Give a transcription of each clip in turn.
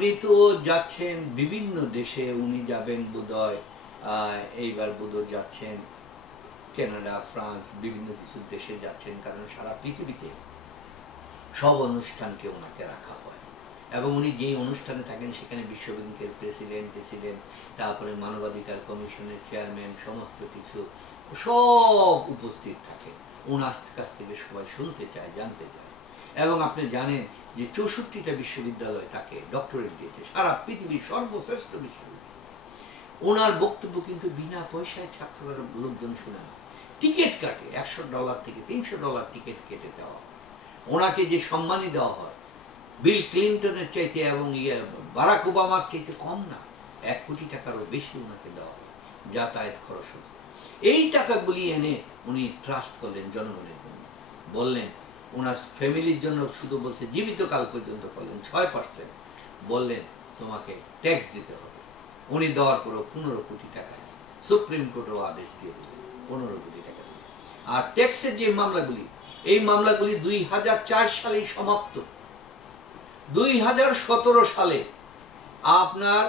উনি তো যাচ্ছেন বিভিন্ন দেশে, উনি যাবেন বোধহয় এইবার বোধহয় যাচ্ছেন কানাডা, ফ্রান্স, বিভিন্ন কিছু দেশে যাচ্ছেন, কারণ সারা পৃথিবীতে সব অনুষ্ঠানকে ওনাকে রাখা হয় এবং উনি যেই অনুষ্ঠানে থাকেন সেখানে বিশ্বব্যাংকের প্রেসিডেন্ট, তারপরে মানবাধিকার কমিশনের চেয়ারম্যান, সমস্ত কিছু সব উপস্থিত থাকে। ওনার কাছ থেকে সবাই শুনতে চায়, জানতে চায়। এবং আপনি জানেন যে 64টা বিশ্ববিদ্যালয় তাকে ডক্টরেট দিয়েছে, সারা পৃথিবীর সর্বশ্রেষ্ঠ বিশ্ববিদ্যালয়। ওনার বক্তব্য কিন্তু বিনা পয়সায় ছাত্ররা, লোকজন শুনে না, টিকিট কাটে, $100 থেকে $300 টিকিট কেটে দেওয়া হয়। ওনাকে যে সম্মানই দেওয়া হয় বিল ক্লিন্টনের চাইতে এবং বারাক ওবামার চাইতে কম না, 1 কোটি টাকারও বেশি ওনাকে দেওয়া হয় যাতায়াত খরচ হতো। এই টাকাগুলি এনে উনি ট্রাস্ট করলেন জনগণের জন্য। বললেন ওনার ফ্যামিলির জন্য, শুধু বলছে জীবিতকাল পর্যন্ত করলেন 6%, বললেন তোমাকে ট্যাক্স দিতে হবে। উনি দেওয়ার পরও 15 কোটি টাকা সুপ্রিম কোর্টও আদেশ দিয়ে দিলেন 15 কোটি টাকা। আর ট্যাক্সের যে মামলাগুলি, এই মামলাগুলি 2004 সালেই সমাপ্ত। 2017 সালে আপনার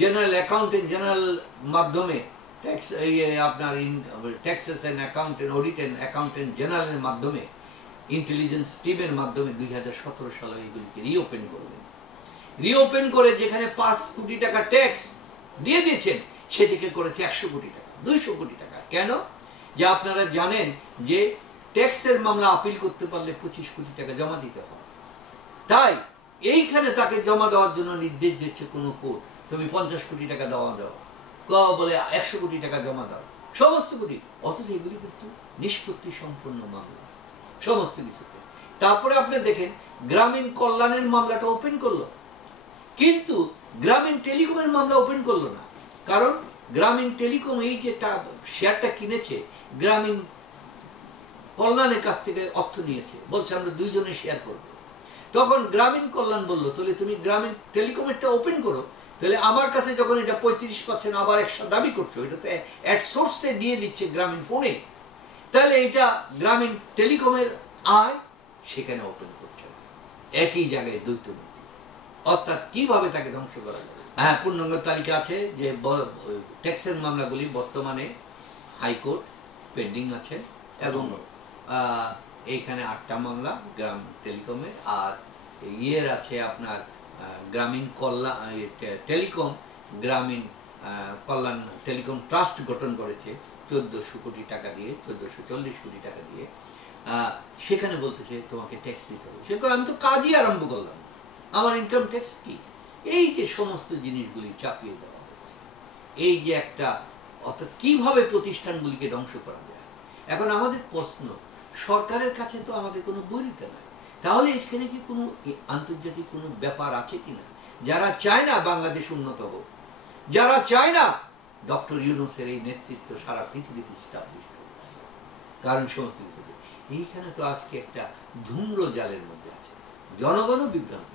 জেনারেল অ্যাকাউন্টেন্ট জেনারেল মাধ্যমে আপনার taxes and accountant, audit and accountant জেনারেলের মাধ্যমে, ইন্টেলিজেন্স টিমের মাধ্যমে 2017 সালে এগুলিকে রিওপেন করলেন। রিওপেন করে যেখানে 5 কোটি টাকা ট্যাক্স দিয়ে দিয়েছেন, সেটিকে করেছে 100 কোটি টাকা, 200 কোটি টাকা। কেন? যে আপনারা জানেন যে ট্যাক্সের মামলা আপিল করতে পারলে 25 কোটি টাকা জমা দিতে হবে। তাই এইখানে তাকে জমা দেওয়ার জন্য নির্দেশ দিচ্ছে কোন কোর্ট, তুমি 50 কোটি টাকা জমা দাও, বলে 100 কোটি টাকা জমা দাও, সমস্ত কোটি। অথচ এগুলি কিন্তু নিষ্পত্তি সম্পন্ন মামলা সমস্ত কিছুতে। তারপরে আপনি দেখেন গ্রামীণ কল্যাণের মামলাটা ওপেন করলো, কিন্তু গ্রামীণ টেলিকমের মামলা ওপেন করলো না। কারণ গ্রামীণ টেলিকম এই যে শেয়ারটা কিনেছে, গ্রামীণ কল্যাণের কাছ থেকে অর্থ নিয়েছে, বলছে আমরা দুইজনে শেয়ার করব। তখন গ্রামীণ কল্যাণ বললো তাহলে তুমি গ্রামীণ টেলিকমেরটা ওপেন করো, তাহলে আমার কাছে যখন এটা 35% আবার একশো দাবি করছো, এটা তো অ্যাট সোর্সে দিয়ে দিচ্ছে গ্রামীণ ফোনে, তাহলে এটা গ্রামীণ টেলিকমের আয়, সেখানে ওপেন করছে না। একই জায়গায় দ্বৈত নীতি, অর্থাৎ কিভাবে তাকে ধ্বংস করা যাবে। হ্যাঁ, পূর্ণাঙ্গ তালিকা আছে যে ট্যাক্সের মামলাগুলি বর্তমানে হাইকোর্ট পেন্ডিং আছে এবং এইখানে 8টা মামলা গ্রাম টেলিকমের। আর আছে আপনার গ্রামীণ কল্যাণ টেলিকম, গ্রামীণ কল্যাণ টেলিকম ট্রাস্ট গঠন করেছে 1400 কোটি টাকা দিয়ে, 1440 কোটি টাকা দিয়ে। সেখানে বলতেছে তোমাকে ট্যাক্স দিতে হবে। সে আমি তো কাজই আরম্ভ করলাম, আমার ইনকাম ট্যাক্স কি? এই যে সমস্ত জিনিসগুলি চাপিয়ে দেওয়া হচ্ছে, এই যে একটা, অর্থাৎ কিভাবে প্রতিষ্ঠানগুলিকে ধ্বংস করা যায়। এখন আমাদের প্রশ্ন, সরকারের কাছে তো আমাদের কোনো বৈরিতা নাই, তাহলে এখানে কি কোনো আন্তর্জাতিক কোনো ব্যাপার আছে কিনা? যারা চায় না বাংলাদেশ উন্নত হোক, যারা চায় না ডক্টর ইউনূসের এই নেতৃত্ব সারা পৃথিবীতে স্টাবলিশ হোক, কারণ সমস্ত কিছু এইখানে তো আজকে একটা ধূম্র জালের মধ্যে আছে। জনগণও বিভ্রান্ত,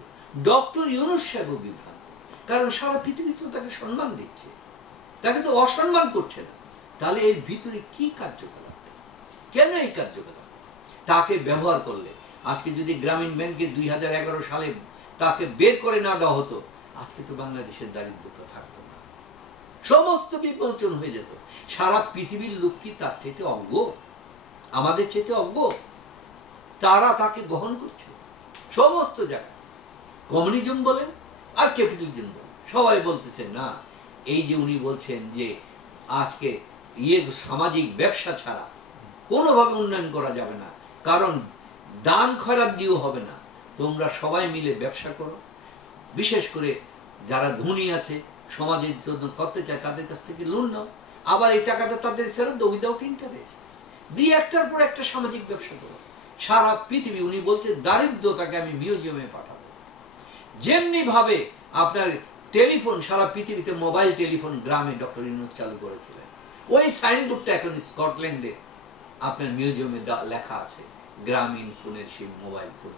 ডক্টর ইউনূস সাহেবও বিভ্রান্ত, কারণ সারা পৃথিবী তো তাকে সম্মান দিচ্ছে, তাকে তো অসম্মান করছে না। তাহলে এর ভিতরে কি কার্যকলাপ, কেন এই কার্যকলাপ? তাকে ব্যবহার করলে আজকে যদি গ্রামীণ ব্যাংকে 2011 সালে তাকে বের করে না দেওয়া হতো, আজকে তো বাংলাদেশের দারিদ্রতা থাকতো না, সমস্ত বিমোচন হয়ে যেত। সারা পৃথিবীর লোক কি তার চাইতে অজ্ঞ? আমাদের চাইতে অজ্ঞ? তারা তাকে গ্রহণ করছে সমস্ত জায়গায়। কমিউনিজম বলেন আর ক্যাপিটালিজম বলেন, সবাই বলতেছে না। এই যে উনি বলছেন যে আজকে সামাজিক ব্যবসা ছাড়া কোনোভাবে উন্নয়ন করা যাবে না, কারণ দান খয়রাত দিয়েও হবে না, তোমরা সবাই মিলে ব্যবসা করো, বিশেষ করে যারা ধনী আছে সমাজের জন্য করতে চায় তাদের কাছ থেকে লোন নাও, আবার এই টাকাটা তাদের ফেরত দাও উইদাউট ইন্টারেস্ট, দিয়ে একটার পর একটা সামাজিক ব্যবসা করো। সারা পৃথিবী, উনি বলছে দারিদ্রতাকে আমি মিউজিয়ামে পাঠাবো। যেমনি ভাবে আপনার টেলিফোন, সারা পৃথিবীতে মোবাইল টেলিফোন গ্রামে ডক্টর ইউনূস চালু করেছিলেন, ওই সাইনবোর্ডটা এখন স্কটল্যান্ডে আপনার মিউজিয়ামে লেখা আছে, গ্রামীণ ফোনের সেই মোবাইল ফোন।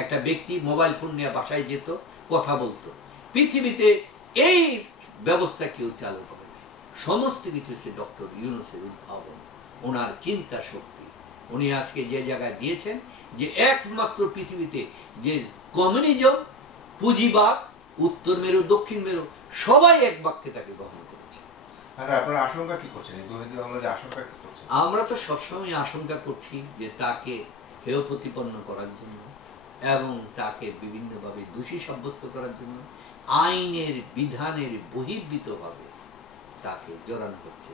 একটা ব্যক্তি মোবাইল ফোন নিয়ে বাসায় যেত, কথা বলতো। পৃথিবীতে এই ব্যবস্থা কেউ চালু করে না, সমস্ত কিছু হচ্ছে ডক্টর ইউনূসের উদ্ভাবন, ওনার চিন্তা শক্তি। উনি আজকে যে জায়গায় দিয়েছেন, যে একমাত্র পৃথিবীতে যে কমিউনিজম পুঁজিবাদ, উত্তর মেরু, দক্ষিণ মেরু সবাই এক বাক্যে তাকে গ্রহণ করেছে। আপনারা আশঙ্কা কি করছেন, এই দুর্নীতি মামলায় আশঙ্কা কি করছেন? আমরা তো সবসময় আশঙ্কা করছি যে তাকে হেয় প্রতিপন্ন করার জন্য এবং তাকে বিভিন্নভাবে দোষী সাব্যস্ত করার জন্য আইনের বিধানের বহির্ভূতভাবে তাকে জড়ানো হচ্ছে।